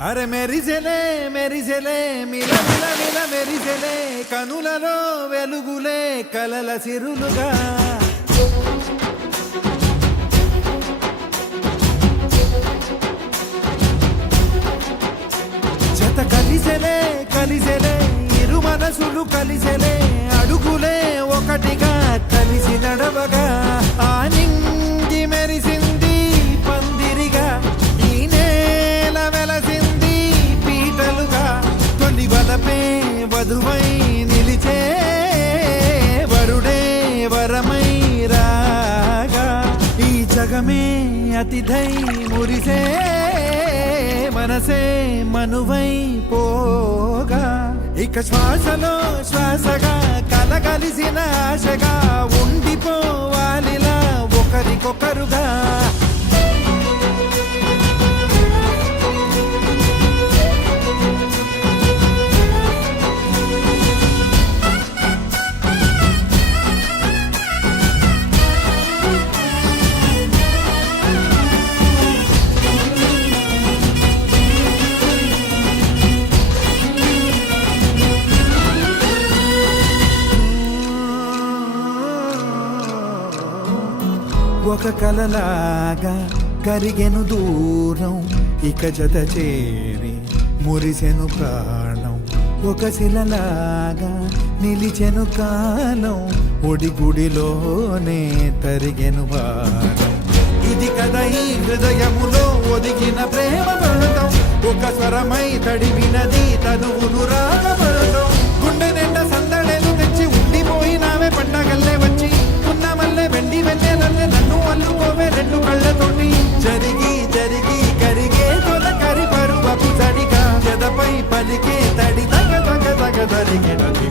అరే మెరిసెలే మెరిసెలే మిల మిల మిల మెరిసెలే కనులలో వెలుగులే కలల సిరులుగా జత కలిసెలే కలిసెలే ఇరు మనసులు కలిసెలే అడుగులే ఒకటిగా కలిసి నడవగా ఆ నింగి మెరిసింది పందిరిగా ఈ నేల వెలసింది పీటలుగా తొలి వలపే వధువై నిలిచే వరుడే వరమై రాగా ఈ జగమే అతిథై మురిసే మనసే మనువై పోగా ఇక శ్వాసలో శ్వాసగా కలగలిసిన ఆశగా ఉండిపోవాలిలా ఒకరికొకరుగా ఒక కలలాగా కరిగెను దూరం ఇక జత చేరి మురిసెను ప్రాణం ఒక శిలలాగా నిలిచెను కాలం ఒడిగుడిలోనే తరిగెను భారం ఇది కదా ఈ హృదయములో ఒదిగిన ప్రేమ పడతాం ఒక స్వరమై తడివినది తనువును రాగపడతాం గుండె నిండా సందడేలు తెచ్చి ఉండిపోయినావే పండగల్లే వచ్చి ఉన్న మల్లె వెండి వెన్నెలల్లే నన్ను అల్లుకోవే రెండు కళ్ళతోటి జరిగి జరిగి కరిగే తొలకరి పరువపు తడిగా జదపై పలికే తడి తగ తగ తగ తరిగెనది